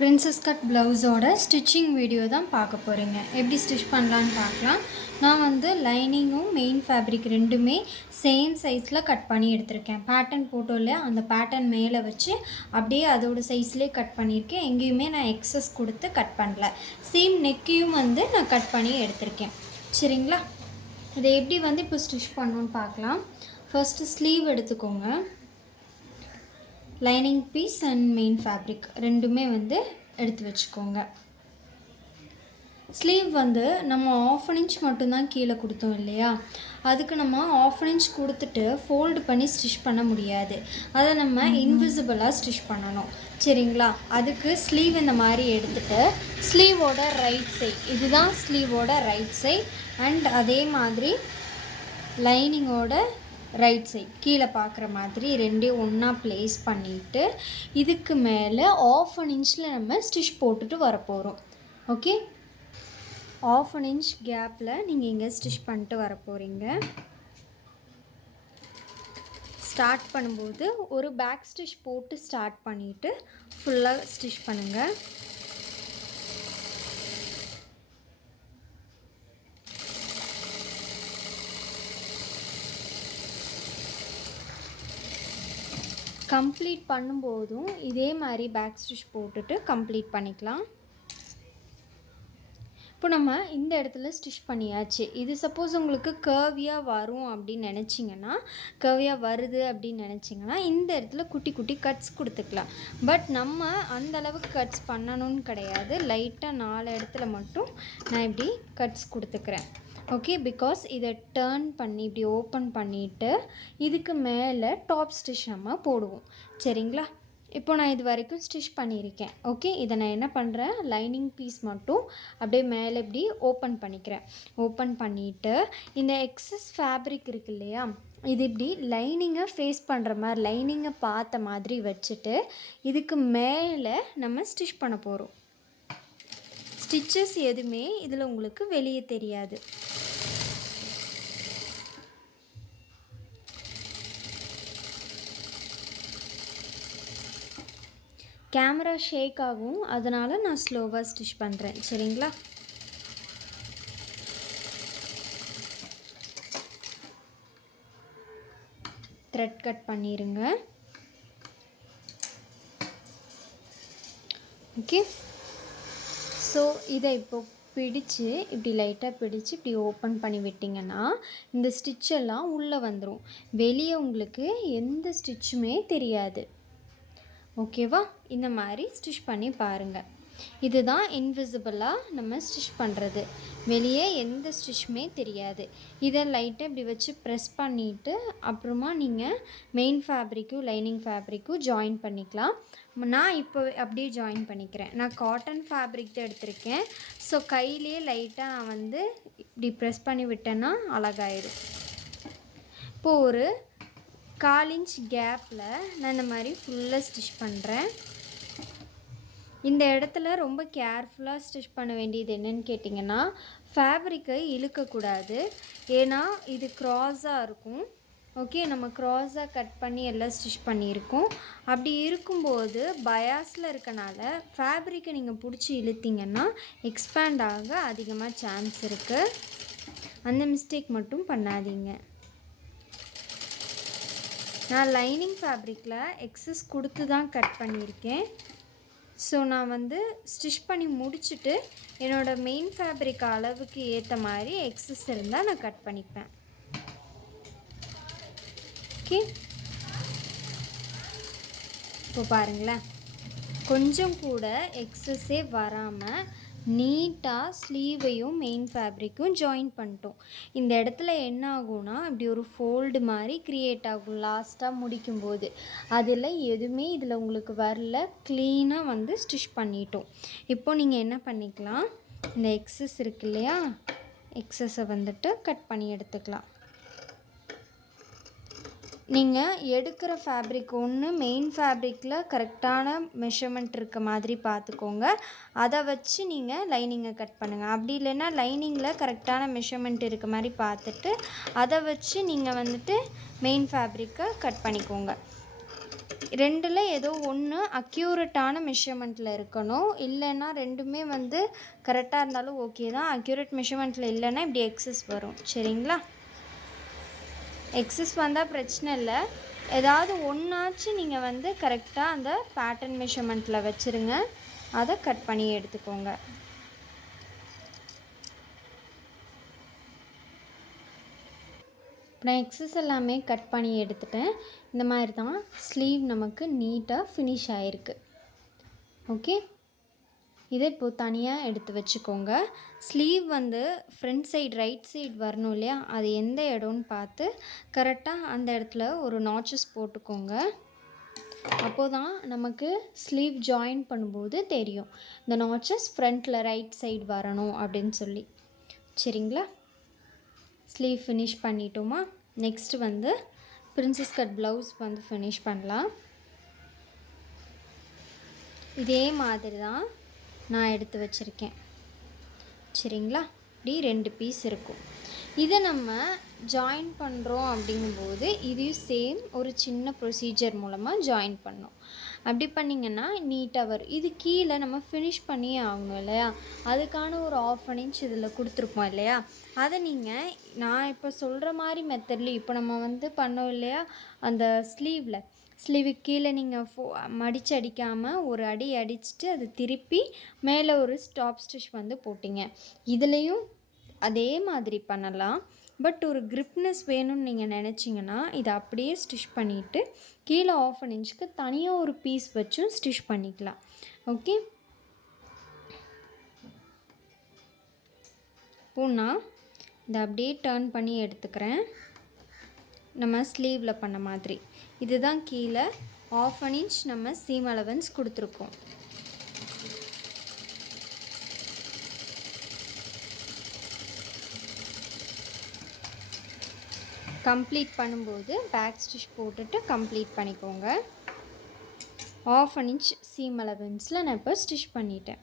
Princess cut ப்ளவுஸோட stitching video தான் பார்க்க போகிறீங்க. எப்படி ஸ்டிச் பண்ணலான்னு பார்க்கலாம். நான் வந்து லைனிங்கும் மெயின் ஃபேப்ரிக் ரெண்டுமே சேம் சைஸில் கட் பண்ணி எடுத்திருக்கேன். பேட்டர்ன் போட்டோல அந்த பேட்டர்ன் மேலே வச்சு அப்படியே அதோட சைஸ்லேயே கட் பண்ணியிருக்கேன். எங்கேயுமே நான் எக்ஸஸ் கொடுத்து கட் பண்ணல. சீம் நெக்கையும் வந்து நான் கட் பண்ணி எடுத்திருக்கேன். சரிங்களா? இதை எப்படி வந்து இப்போ ஸ்டிச் பண்ணணுன்னு பார்க்கலாம். ஃபர்ஸ்ட்டு ஸ்லீவ் எடுத்துக்கோங்க. Lining piece and main fabric ரெண்டுமே வந்து எடுத்து வச்சுக்கோங்க. ஸ்லீவ் வந்து நம்ம 1/2 இன்ச் மட்டும்தான் கீழே கொடுத்தோம் இல்லையா, அதுக்கு நம்ம 1/2 இன்ச் கொடுத்துட்டு ஃபோல்டு பண்ணி ஸ்டிச் பண்ண முடியாது. அதை நம்ம இன்விசிபிளாக ஸ்டிச் பண்ணணும். சரிங்களா? அதுக்கு ஸ்லீவ் இந்த மாதிரி எடுத்துகிட்டு ஸ்லீவோட ரைட் சைட், இதுதான் ஸ்லீவோட ரைட் சைட், அண்ட் அதே மாதிரி லைனிங்கோட ரைட் சைட் கீழே பார்க்குற மாதிரி ரெண்டையும் ஒன்றா ப்ளேஸ் பண்ணிவிட்டு இதுக்கு மேலே 1/2 இன்ச்சில் நம்ம ஸ்டிச் போட்டுட்டு வரப்போகிறோம். ஓகே, 1/2 இன்ச் கேப்பில் நீங்கள் இங்கே ஸ்டிச் பண்ணிட்டு வர போகிறீங்க. ஸ்டார்ட் பண்ணும்போது ஒரு பேக் ஸ்டிச் போட்டு ஸ்டார்ட் பண்ணிவிட்டு ஃபுல்லாக ஸ்டிச் பண்ணுங்கள். கம்ப்ளீட் பண்ணும்போதும் இதே மாதிரி பேக் ஸ்டிச் போட்டுட்டு கம்ப்ளீட் பண்ணிக்கலாம். இப்போ நம்ம இந்த இடத்துல ஸ்டிச் பண்ணியாச்சு. இது சப்போஸ் உங்களுக்கு கர்வியாக வரும் அப்படின்னு நினச்சிங்கன்னா, கர்வியாக வருது அப்படின்னு நினச்சிங்கன்னா இந்த இடத்துல குட்டி குட்டி கட்ஸ் கொடுத்துக்கலாம். பட் நம்ம அந்த அளவுக்கு கட்ஸ் பண்ணணும்னு கிடையாது. லைட்டாக 4 இடத்துல மட்டும் நான் இப்படி கட்ஸ் கொடுத்துக்கிறேன். ஓகே, பிகாஸ் இதை டர்ன் பண்ணி இப்படி ஓப்பன் பண்ணிவிட்டு இதுக்கு மேலே டாப் ஸ்டிச் நம்ம போடுவோம். சரிங்களா? இப்போ நான் இது வரைக்கும் ஸ்டிச் பண்ணியிருக்கேன். ஓகே, இதை நான் என்ன பண்ணுறேன், லைனிங் பீஸ் மட்டும் அப்படியே மேலே இப்படி ஓப்பன் பண்ணிக்கிறேன். ஓப்பன் பண்ணிவிட்டு இந்த எக்ஸஸ் ஃபேப்ரிக் இருக்கு இல்லையா, இது இப்படி லைனிங்கை ஃபேஸ் பண்ணுற மாதிரி லைனிங்கை பார்த்த மாதிரி வச்சுட்டு இதுக்கு மேலே நம்ம ஸ்டிச் பண்ண போகிறோம். ஸ்டிச்சஸ் எதுவுமே இதில் உங்களுக்கு வெளியே தெரியாது. கேமரா ஷேக் ஆகும், அதனால் நான் ஸ்லோவாக ஸ்டிச் பண்ணுறேன். சரிங்களா? த்ரெட் கட் பண்ணிடுங்க. ஓகே, ஸோ இதை இப்போ பிடிச்சு இப்படி லைட்டாக பிடிச்சு இப்படி ஓப்பன் பண்ணி விட்டிங்கன்னா இந்த ஸ்டிச்செல்லாம் உள்ளே வந்துடும். வெளியே உங்களுக்கு எந்த ஸ்டிச்சுமே தெரியாது. ஓகேவா? இந்த மாதிரி ஸ்டிச் பண்ணி பாருங்கள். இதுதான் இன்விசிபிளாக நம்ம ஸ்டிச் பண்ணுறது. வெளியே எந்த ஸ்டிச்சுமே தெரியாது. இதை லைட்டாக இப்படி வச்சு ப்ரெஸ் பண்ணிவிட்டு அப்புறமா நீங்கள் மெயின் ஃபேப்ரிக்கும் லைனிங் ஃபேப்ரிக்கும் ஜாயின் பண்ணிக்கலாம். நான் இப்போ அப்படியே ஜாயின் பண்ணிக்கிறேன். நான் காட்டன் ஃபேப்ரிக் தான் எடுத்திருக்கேன். ஸோ கையிலே லைட்டாக நான் வந்து இப்படி ப்ரெஸ் பண்ணி விட்டேன்னா அழகாயிடும். இப்போது ஒரு 1/4 இன்ச் கேப்பில் நான் இந்த மாதிரி ஃபுல்லாக ஸ்டிச் பண்ணுறேன். இந்த இடத்துல ரொம்ப கேர்ஃபுல்லாக ஸ்டிச் பண்ண வேண்டியது என்னன்னு கேட்டிங்கன்னா, ஃபேப்ரிக்கை இழுக்கக்கூடாது. ஏன்னா இது க்ராஸாக இருக்கும். ஓகே, நம்ம க்ராஸாக கட் பண்ணி எல்லாம் ஸ்டிச் பண்ணியிருக்கோம். அப்படி இருக்கும்போது பயாஸில் இருக்கனால ஃபேப்ரிக்கை நீங்கள் பிடிச்சி இழுத்திங்கன்னா எக்ஸ்பேண்ட் ஆக அதிகமாக சான்ஸ் இருக்குது. அந்த மிஸ்டேக் மட்டும் பண்ணாதீங்க. நான் லைனிங் ஃபேப்ரிக்கில் எக்ஸஸ் கொடுத்து தான் கட் பண்ணியிருக்கேன். ஸோ நான் வந்து ஸ்டிச் பண்ணி முடிச்சுட்டு என்னோடய மெயின் ஃபேப்ரிக் அளவுக்கு ஏற்ற மாதிரி எக்ஸஸ் இருந்தால் நான் கட் பண்ணிப்பேன். ஓகே, இப்போ பாருங்களேன், கொஞ்சம் கூட எக்ஸஸே வராமல் நீட்டாக ஸ்லீவையும் மெயின் ஃபேப்ரிக்கும் ஜாயின் பண்ணிட்டோம். இந்த இடத்துல என்ன ஆகும்னா இப்படி ஒரு ஃபோல்டு மாதிரி க்ரியேட் ஆகும் லாஸ்ட்டாக முடிக்கும்போது. அதில் எதுவுமே இதில் உங்களுக்கு வரல, க்ளீனாக வந்து ஸ்டிச் பண்ணிட்டோம். இப்போ நீங்கள் என்ன பண்ணிக்கலாம், இந்த எக்ஸஸ் இருக்கு இல்லையா, எக்ஸஸை வந்துட்டு கட் பண்ணி எடுத்துக்கலாம். நீங்கள் எடுக்கிற ஃபேப்ரிக் ஒன்று மெயின் ஃபேப்ரிக்கில் கரெக்டான மெஷர்மெண்ட் இருக்க மாதிரி பார்த்துக்கோங்க. அதை வச்சு நீங்கள் லைனிங்கை கட் பண்ணுங்கள். அப்படி இல்லைன்னா லைனிங்கில் கரெக்டான மெஷர்மெண்ட் இருக்க மாதிரி பார்த்துட்டு அதை வச்சு நீங்கள் வந்துட்டு மெயின் ஃபேப்ரிக்கை கட் பண்ணிக்கோங்க. ரெண்டில் ஏதோ ஒன்று அக்யூரேட்டான மெஷர்மெண்ட்டில் இருக்கணும். இல்லைன்னா ரெண்டுமே வந்து கரெக்டாக இருந்தாலும் ஓகே தான். அக்யூரேட் மெஷர்மெண்ட்டில் இல்லைன்னா இப்படி எக்ஸஸ் வரும். சரிங்களா? எக்ஸஸ் வந்தால் பிரச்சனை இல்லை. ஏதாவது ஒன்றாச்சும் நீங்கள் வந்து கரெக்டாக அந்த பேட்டர்ன் மெஷர்மெண்ட்டில் வச்சுருங்க. அதை கட் பண்ணி எடுத்துக்கோங்க. இப்போ நான் எக்ஸஸ் எல்லாமே கட் பண்ணி எடுத்துட்டேன். இந்த மாதிரி தான் ஸ்லீவ் நமக்கு நீட்டாக ஃபினிஷ் ஆகிருக்கு. ஓகே, இதை இப்போது தனியாக எடுத்து வச்சுக்கோங்க. ஸ்லீவ் வந்து ஃப்ரண்ட் சைடு ரைட் சைடு வரணும் இல்லையா, அது எந்த இடம்னு பார்த்து கரெக்டாக அந்த இடத்துல ஒரு நாச்சஸ் போட்டுக்கோங்க. அப்போது தான் நமக்கு ஸ்லீவ் ஜாயின் பண்ணும்போது தெரியும் இந்த நாச்சஸ் ஃப்ரண்ட்டில் ரைட் சைடு வரணும் அப்படின்னு சொல்லி. சரிங்களா? ஸ்லீவ் ஃபினிஷ் பண்ணிட்டோமா? நெக்ஸ்ட்டு வந்து பிரின்சஸ் கட் ப்ளவுஸ் வந்து ஃபினிஷ் பண்ணலாம். இதே மாதிரி தான் நான் எடுத்து வச்சுருக்கேன். சரிங்களா? இப்படி 2 பீஸ் இருக்கும். இதை நம்ம ஜாயின் பண்ணுறோம் அப்படிங்கும்போது இதையும் சேம் ஒரு சின்ன ப்ரொசீஜர் மூலமாக ஜாயின் பண்ணோம். அப்படி பண்ணிங்கன்னா நீட்டாக வரும். இது கீழே நம்ம ஃபினிஷ் பண்ணியே ஆகணும் இல்லையா, அதுக்கான ஒரு 1/2 இன்ச் இதில் கொடுத்துருப்போம் இல்லையா, அதை நீங்கள் நான் இப்போ சொல்கிற மாதிரி மெத்தட்லேயும் இப்போ நம்ம வந்து பண்ணோம் இல்லையா, அந்த ஸ்லீவுக்கு கீழே நீங்கள் மடித்து அடிக்காமல் ஒரு அடி அடிச்சுட்டு அதை திருப்பி மேலே ஒரு ஸ்டாப் ஸ்டிச் வந்து போட்டிங்க. இதுலேயும் அதே மாதிரி பண்ணலாம். பட் ஒரு கிரிப்னஸ் வேணும்னு நீங்கள் நினச்சிங்கன்னா இதை அப்படியே ஸ்டிச் பண்ணிவிட்டு கீழே 1/2 இன்ச்சுக்கு தனியாக ஒரு பீஸ் வச்சும் ஸ்டிச் பண்ணிக்கலாம். ஓகே, இப்போ நான் இதை அப்படியே டர்ன் பண்ணி எடுத்துக்கிறேன். நம்ம ஸ்லீவில் பண்ண மாதிரி இதுதான் கீழே 1/2 இன்ச் நம்ம சீம் அலவன்ஸ் கொடுத்துருக்கோம். கம்ப்ளீட் பண்ணும்போது பேக் ஸ்டிச் போட்டுட்டு கம்ப்ளீட் பண்ணிக்கோங்க. 1/2 இன்ச் சீம் அலவன்ஸில் நான் இப்போ ஸ்டிச் பண்ணிட்டேன்.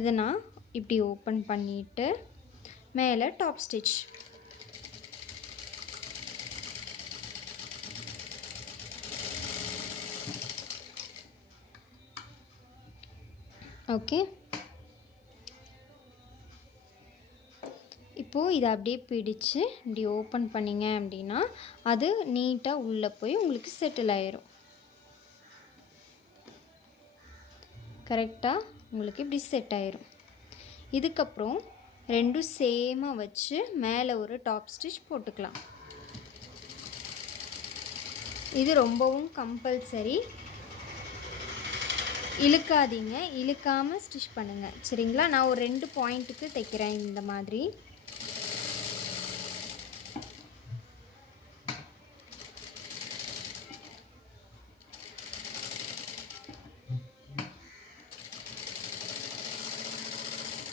இதை நான் இப்படி ஓப்பன் பண்ணிவிட்டு மேலே டாப் ஸ்டிச். ஓகே, இப்போது இதை அப்படியே பிடிச்சு இப்படி ஓப்பன் பண்ணிங்க அப்படின்னா அது நீட்டாக உள்ளே போய் உங்களுக்கு செட்டில் ஆயிரும். கரெக்டாக உங்களுக்கு இப்படி செட் ஆயிரும். இதுக்கப்புறம் ரெண்டும் சேமாக வச்சு மேலே ஒரு டாப் ஸ்டிச் போட்டுக்கலாம். இது ரொம்பவும் கம்பல்சரி. இழுக்காதீங்க, இழுக்காமல் ஸ்டிச் பண்ணுங்கள். சரிங்களா? நான் ஒரு 2 பாயிண்ட்டுக்கு தைக்கிறேன் இந்த மாதிரி.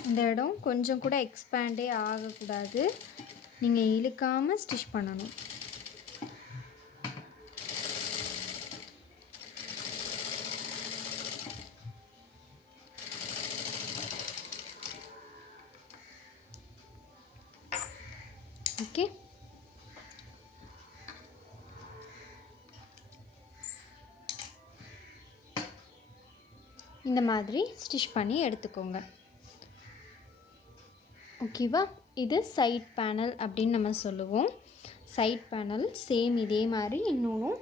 இந்த இடம் கொஞ்சம் கூட எக்ஸ்பேண்டே ஆகக்கூடாது. நீங்கள் இழுக்காமல் ஸ்டிச் பண்ணணும். ஓகே, இந்த மாதிரி ஸ்டிச் பண்ணி எடுத்துக்கோங்க. ஓகேவா? இது சைட் பேனல் அப்படின்னு நம்ம சொல்லுவோம். சைட் பேனல் சேம் இதே மாதிரி இன்னொன்றும்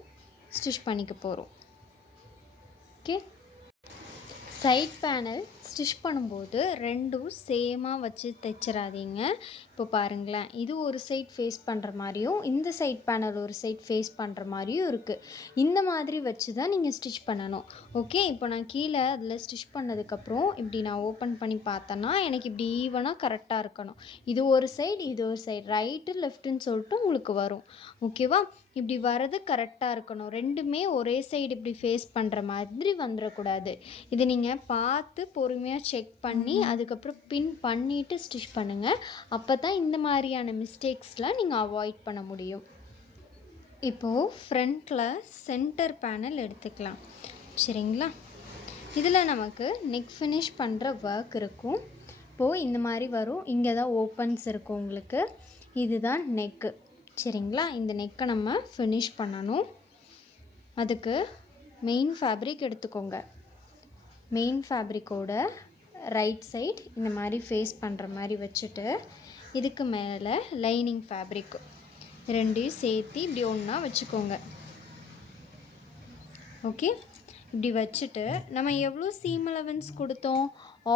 ஸ்டிச் பண்ணிக்க போகிறோம். ஓகே, சைட் பேனல் ஸ்டிச் பண்ணும்போது ரெண்டும் சேமாக வச்சு தைச்சிடாதீங்க. இப்போ பாருங்களேன், இது ஒரு சைட் ஃபேஸ் பண்ணுற மாதிரியும் இந்த சைட் பேனல் ஒரு சைட் ஃபேஸ் பண்ணுற மாதிரியும் இருக்குது. இந்த மாதிரி வச்சு தான் நீங்கள் ஸ்டிச் பண்ணணும். ஓகே, இப்போ நான் கீழே அதில் ஸ்டிச் பண்ணதுக்கப்புறம் இப்படி நான் ஓப்பன் பண்ணி பார்த்தேன்னா எனக்கு இப்படி ஈவனாக கரெக்டாக இருக்கணும். இது ஒரு சைடு இது ஒரு சைடு, ரைட்டு லெஃப்ட்டுன்னு சொல்லிட்டு உங்களுக்கு வரும். ஓகேவா? இப்படி வர்றது கரெக்டாக இருக்கணும். ரெண்டுமே ஒரே சைடு இப்படி ஃபேஸ் பண்ணுற மாதிரி வந்துடக்கூடாது. இது நீங்கள் பார்த்து பொறுமையாக செக் பண்ணி அதுக்கப்புறம் பின் பண்ணிவிட்டு ஸ்டிச் பண்ணுங்கள். அப்போ தான் இந்த மாதிரியான மிஸ்டேக்ஸ்லாம் நீங்கள் அவாய்ட் பண்ண முடியும். இப்போது ஃப்ரண்ட்டில் சென்டர் பேனல் எடுத்துக்கலாம். சரிங்களா? இதில் நமக்கு நெக் ஃபினிஷ் பண்ணுற ஒர்க் இருக்கும். இப்போது இந்த மாதிரி வரும். இங்கே தான் ஓப்பன்ஸ் இருக்கும் உங்களுக்கு. இதுதான் நெக்கு. சரிங்களா? இந்த நெக்கை நம்ம ஃபினிஷ் பண்ணணும். அதுக்கு மெயின் ஃபேப்ரிக் எடுத்துக்கோங்க. மெயின் ஃபேப்ரிக்கோட ரைட் சைட் இந்த மாதிரி ஃபேஸ் பண்ணுற மாதிரி வச்சுட்டு இதுக்கு மேலே லைனிங் ஃபேப்ரிக் ரெண்டையும் சேர்த்து இப்படி ஒன்றா வச்சுக்கோங்க. ஓகே, இப்படி வச்சுட்டு நம்ம எவ்வளோ சீம் அலவன்ஸ் கொடுத்தோம்,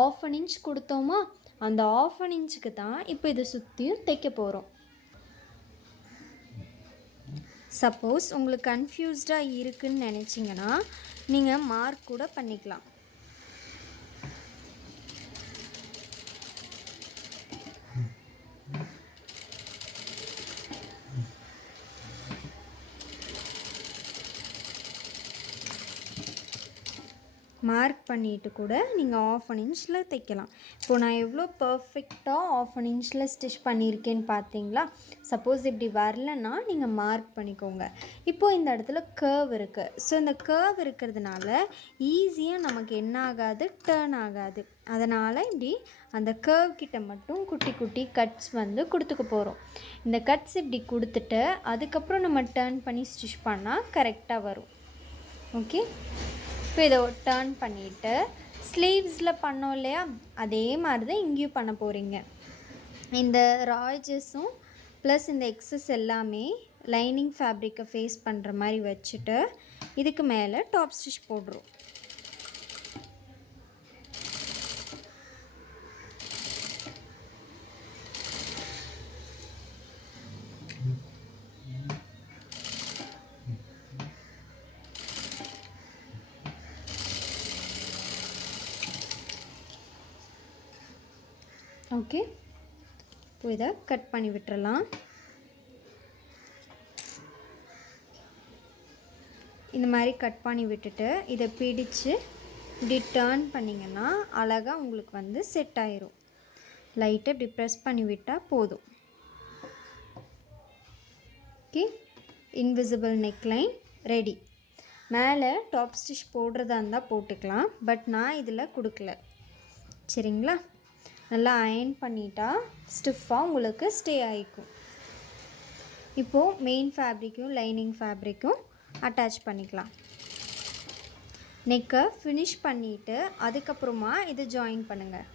1/2 இன்ச் கொடுத்தோமா, அந்த 1/2 இன்ச்சுக்கு தான் இப்போ இதை சுற்றியும் தைக்க போகிறோம். சப்போஸ் உங்களுக்கு கன்ஃபியூஸ்டாக இருக்குதுன்னு நினச்சிங்கன்னா நீங்கள் மார்க் கூட பண்ணிக்கலாம். மார்க் பண்ணிவிட்டு கூட நீங்கள் 1/2 இன்ச்சில் தைக்கலாம். இப்போது நான் எவ்வளோ பர்ஃபெக்டாக 1/2 இன்ச்சில் ஸ்டிச் பண்ணியிருக்கேன்னு பார்த்தீங்களா? சப்போஸ் இப்படி வரலன்னா நீங்கள் மார்க் பண்ணிக்கோங்க. இப்போது இந்த இடத்துல கர்வ் இருக்குது. ஸோ இந்த கர்வ் இருக்கிறதுனால ஈஸியாக நமக்கு என்ன ஆகாது, டர்ன் ஆகாது. அதனால் இப்படி அந்த கர்வ் கிட்ட மட்டும் குட்டி குட்டி கட்ஸ் வந்து கொடுத்துக்க போகிறோம். இந்த கட்ஸ் இப்படி கொடுத்துட்டு அதுக்கப்புறம் நம்ம டர்ன் பண்ணி ஸ்டிச் பண்ணால் கரெக்டாக வரும். ஓகே, இப்போ இதை டர்ன் பண்ணிவிட்டு ஸ்லீவ்ஸில் பண்ணோம் இல்லையா, அதே மாதிரி தான் இங்கேயும் பண்ண போகிறீங்க. இந்த ராய்ஜஸும் ப்ளஸ் இந்த எக்ஸஸ் எல்லாமே லைனிங் ஃபேப்ரிக்கை ஃபேஸ் பண்ணுற மாதிரி வச்சுட்டு இதுக்கு மேலே டாப் ஸ்டிச் போடுறோம். ஓகே, இப்போ இதை கட் பண்ணி விட்டுறலாம். இந்த மாதிரி கட் பண்ணி விட்டுட்டு இதை பிடிச்சு இப்படி டர்ன் பண்ணிங்கன்னா அழகாக உங்களுக்கு வந்து செட் ஆயிரும். லைட்டாக இப்படி ப்ரெஸ் பண்ணி விட்டால் போதும். Okay, invisible neckline ready. மேலே டாப் ஸ்டிச் போடுறதா இருந்தால் போட்டுக்கலாம், பட் நான் இதில் கொடுக்கல. சரிங்களா? நல்லா அயர்ன் பண்ணிட்டா ஸ்டிஃபாக உங்களுக்கு ஸ்டே ஆகிக்கும். இப்போது மெயின் ஃபேப்ரிக்கும் லைனிங் ஃபேப்ரிக்கும் அட்டாச் பண்ணிக்கலாம். நெக்கை ஃபினிஷ் பண்ணிவிட்டு அதுக்கப்புறமா இதை ஜாயின் பண்ணுங்கள்.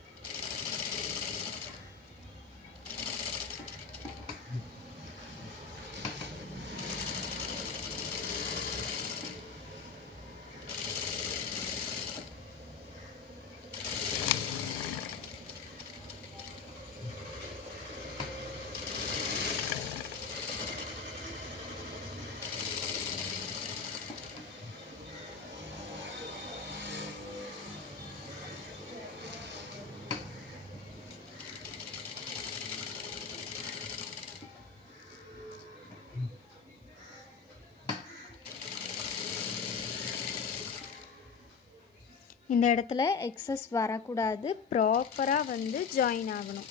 இந்த இடத்துல எக்ஸஸ் வரக்கூடாது, ப்ராப்பராக வந்து ஜாயின் ஆகணும்.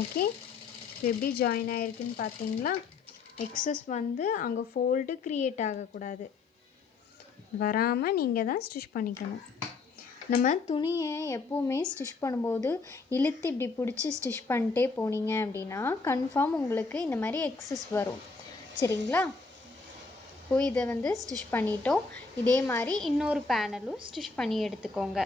ஓகே, எப்படி ஜாயின் ஆகிருக்குன்னு பார்த்தீங்களா? எக்ஸஸ் வந்து அங்கே ஃபோல்டு க்ரியேட் ஆகக்கூடாது. வராமல் நீங்கள் தான் ஸ்டிச் பண்ணிக்கணும். நம்ம துணியை எப்போவுமே ஸ்டிச் பண்ணும்போது இழுத்து இப்படி பிடிச்சி ஸ்டிச் பண்ணிட்டே போனீங்க அப்படின்னா கன்ஃபார்ம் உங்களுக்கு இந்த மாதிரி எக்ஸஸ் வரும். சரிங்களா? இப்போ இதை வந்து ஸ்டிச் பண்ணிட்டோம். இதே மாதிரி இன்னொரு பேனலும் ஸ்டிச் பண்ணி எடுத்துக்கோங்க.